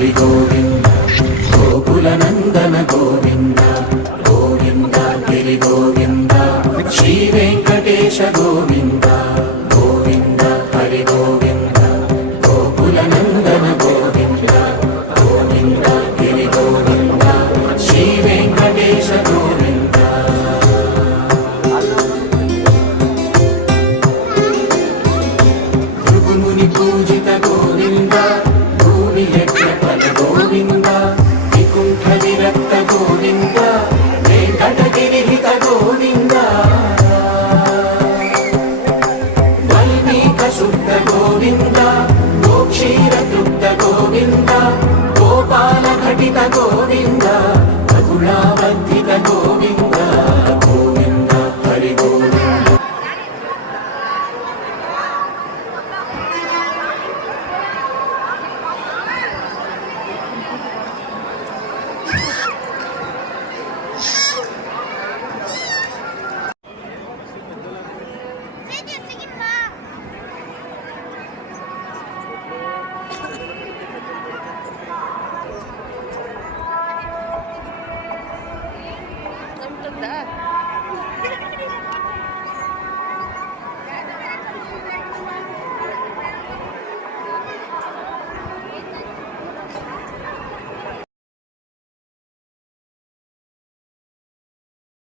హరి గోవింద గోకుల నందన గోవింద గోవింద గిరి గోవింద శ్రీ వెంకటేశ గోవింద గోవింద హరి గోవింద గోకుల నందన గోవింద గోవింద గిరి గోవింద శ్రీ వెంకటేశ గోవింద భృగుముని పూజిత గోవింద భూమి యజ్ఞఫల గోవింద వికుంఠ విరక్త గోవింద వెంకటగిరిహిత గోవింద వల్మీక శుద్ధ గోవింద గోక్షీర తృప్త గోవింద గోపాల ఘటిత గోవింద